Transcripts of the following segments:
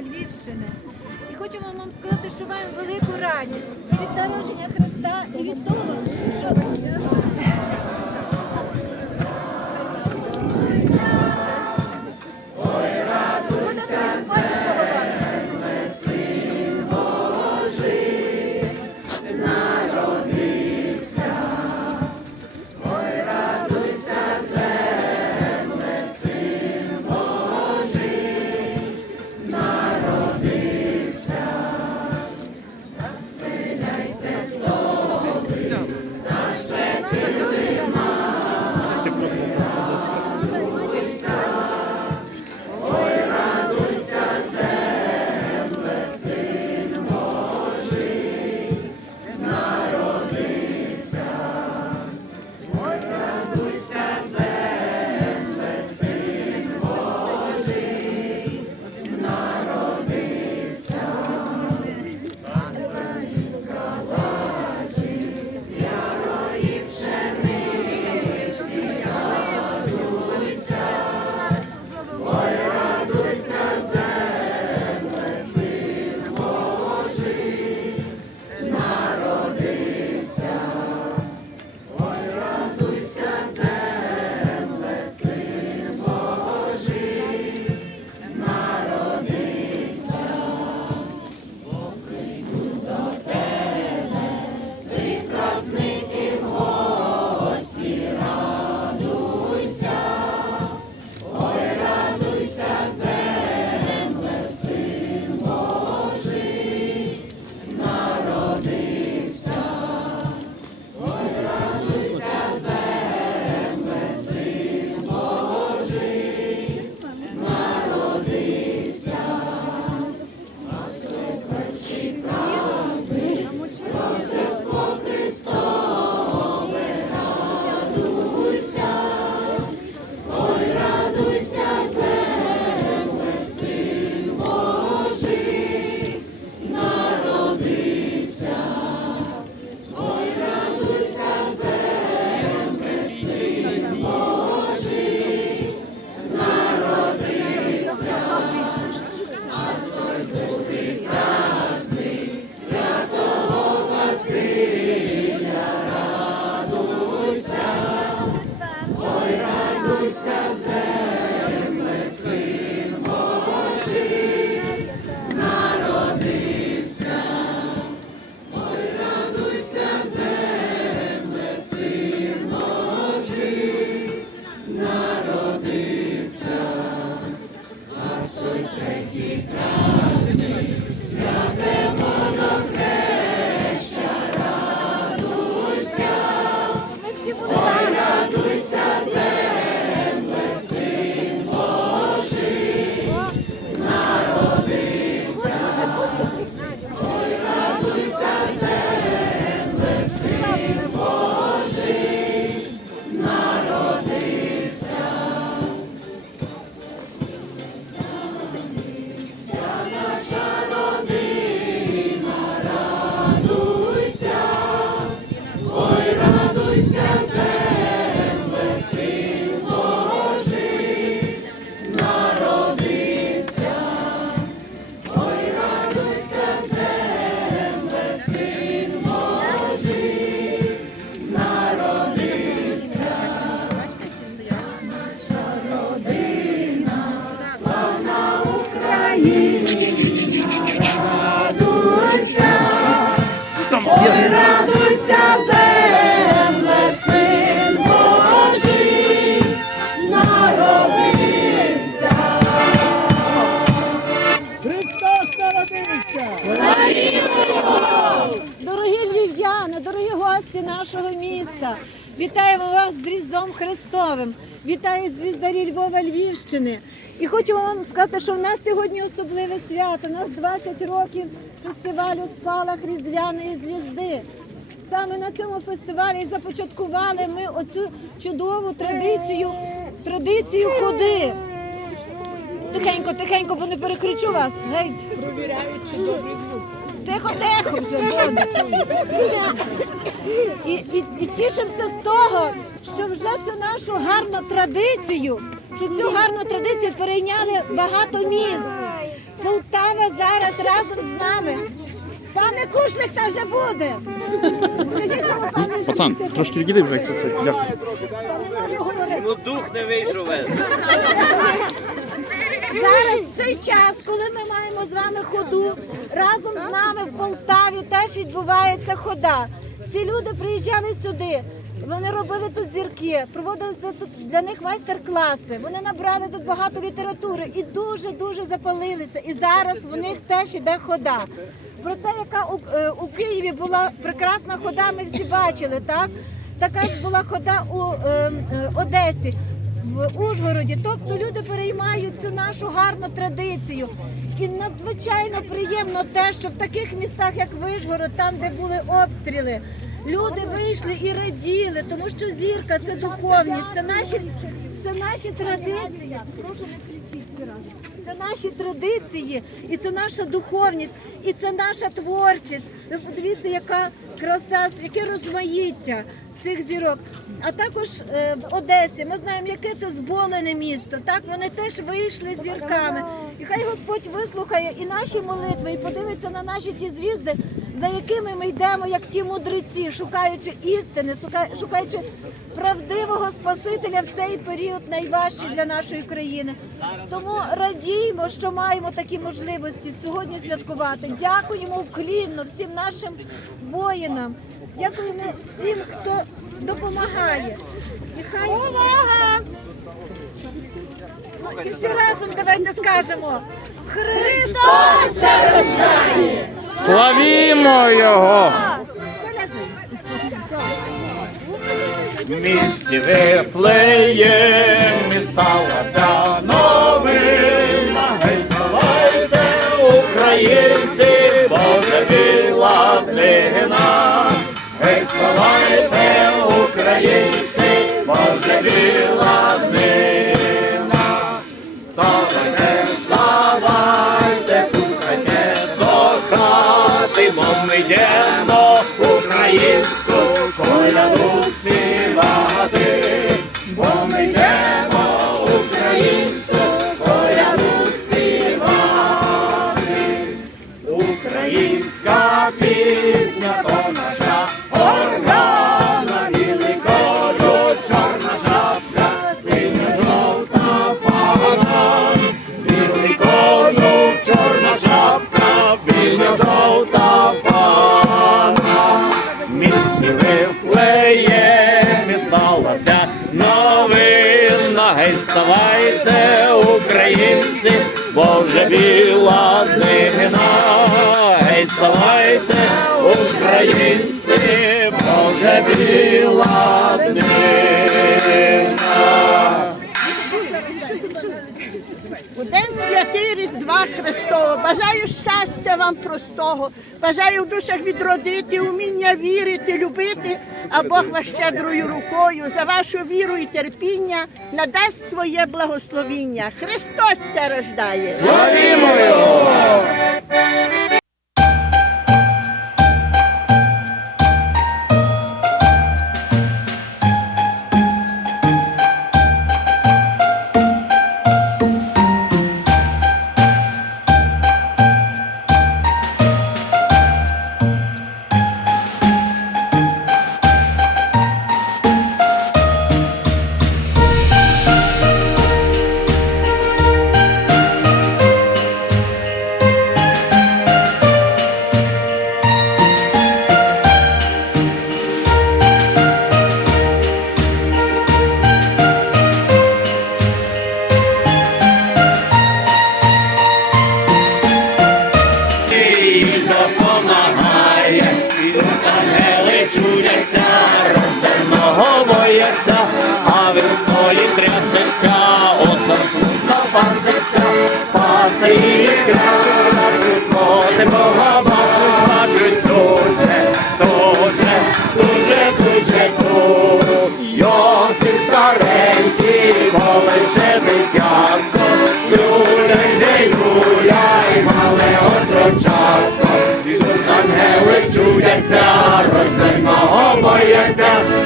Львівщини. Різдвом Христовим. Вітаю звіздарі Львова Львівщини. І хочемо вам сказати, що в нас сьогодні особливе свято. У нас 20 років фестивалю спалах Різдвяної звізди. Саме на цьому фестивалі започаткували ми оцю чудову традицію, традицію ходи. тихенько, тихенько, бо не перекричу вас. Геть. Провіряють, чи добрий звук. Тихо, тихо вже буде. І, і, і тішимося з того, що вже цю нашу гарну традицію, що цю гарну традицію перейняли багато міст. Полтава зараз разом з нами. Пане Кушник там вже буде. Скажіть, пане вже Пацан, буде? трошки відійди вже, як це. Дякую. Не. Ну дух не вийшов. Зараз цей час, коли ми маємо з вами ходу, разом з нами в Полтаві теж відбувається хода. Ці люди приїжджали сюди. Вони робили тут зірки, проводилися тут для них майстер-класи. Вони набрали тут багато літератури і дуже дуже запалилися. І зараз в них теж іде хода. Про те, яка у, е, у Києві була прекрасна хода, ми всі бачили, так? Така ж була хода у е, е, Одесі в Ужгороді. Тобто люди переймають цю нашу гарну традицію. І надзвичайно приємно те, що в таких містах, як Вишгород, там, де були обстріли, люди вийшли і раділи, тому що зірка це духовність, це наші, це наші традиції. Прошу не кричіть. Це наші традиції, і це наша духовність, і це наша творчість. Ви подивіться, яка краса, яке розмаїття цих зірок. А також е, в Одесі ми знаємо, яке це зболене місто. Так вони теж вийшли зірками. І хай Господь вислухає і наші молитви, і подивиться на наші ті звізди, за якими ми йдемо, як ті мудреці, шукаючи істини, шукаючи правдивого Спасителя в цей період найважчий для нашої країни. Тому радіємо, що маємо такі можливості сьогодні святкувати. Дякуємо вклінно всім нашим воїнам. Дякуємо всім, хто допомагає. І хай і всі разом давайте скажемо Христос рождає! Славімо його! В місті Вифлеємі сталася пісня то наша органа, білий колю, чорна жабка, синя жовта фана. Білий кожух, чорна шапка, синя жовта фана. Місні вифлеємі сталася новина. Гей, вставайте, українці, бо вже біла У день святий Різдва Христова. Бажаю щастя вам простого. Бажаю в душах відродити, уміння вірити, любити, а Бог вас щедрою рукою за вашу віру і терпіння надасть своє благословіння. Христос ся рождає. Славімо його!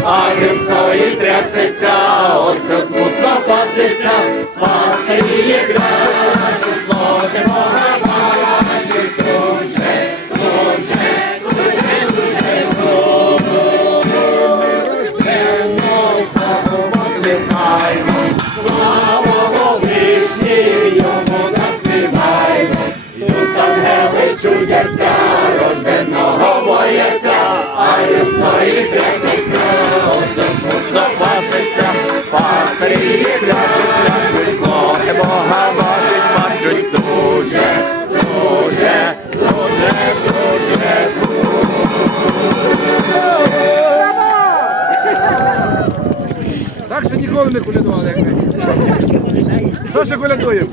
А він стоїть трясеться, ось смутно паситься, пастирі є. Так що ніколи не колядували. Що ще колядуємо?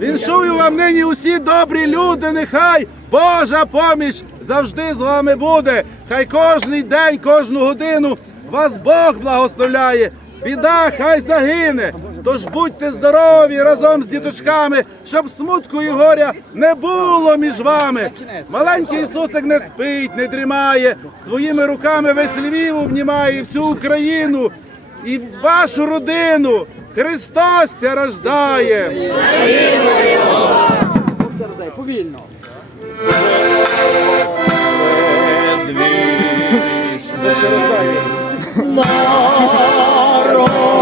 Віншую вам нині усі добрі люди, нехай Божа поміч завжди з вами буде. Хай кожний день, кожну годину вас Бог благословляє. Біда хай загине. Тож будьте здорові разом з діточками, щоб смутку і горя не було між вами. Маленький Ісусик не спить, не дрімає, своїми руками весь Львів обнімає і всю Україну і вашу родину. Христос ся рождає. Палачі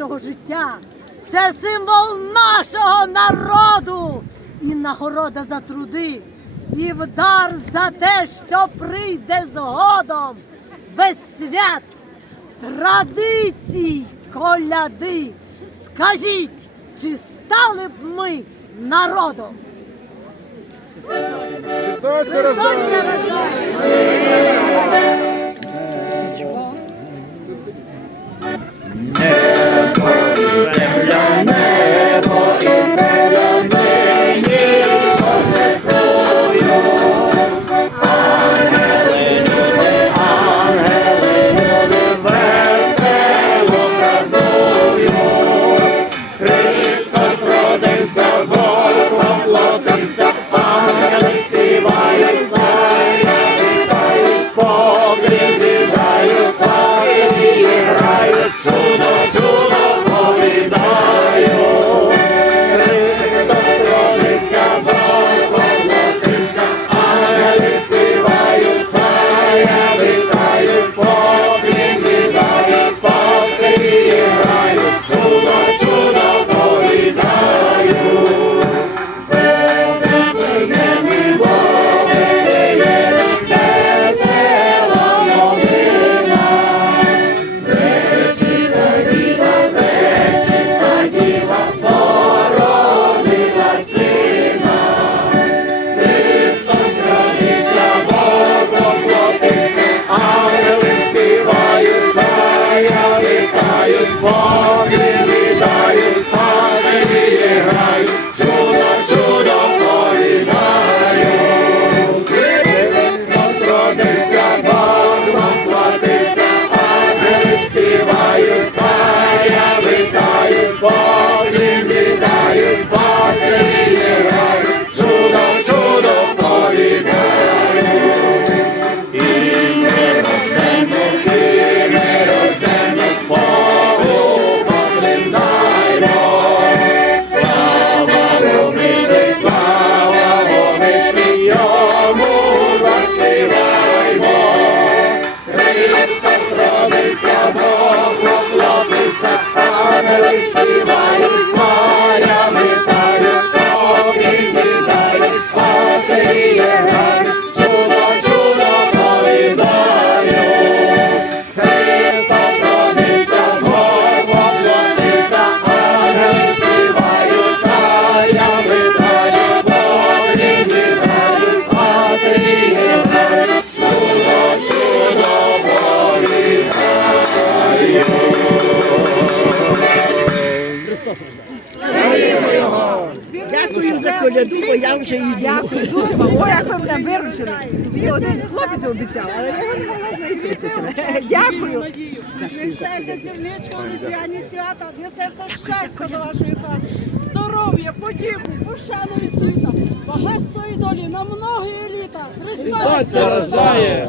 нашого життя, це символ нашого народу і нагорода за труди, і вдар за те, що прийде згодом без свят, традицій, коляди. Скажіть, чи стали б ми народом? Христос рождає. Виручили. Один хлопець обіцяв, але я його не могла знайти. Дякую. Несеться зірничка в різдвяні свята, несе все щастя до вашої хати. Здоров'я, подіку, пошану від світа, багатство і долі на многі літа. Христос рождає!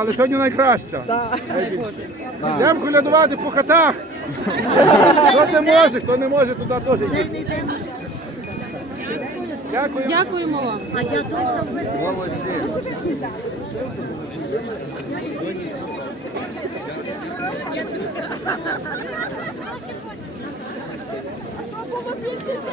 але сьогодні найкраща. Йдемо колядувати по хатах. Хто не може, хто не може, туди теж йде. Дякую. Дякуємо вам. А то було більше, це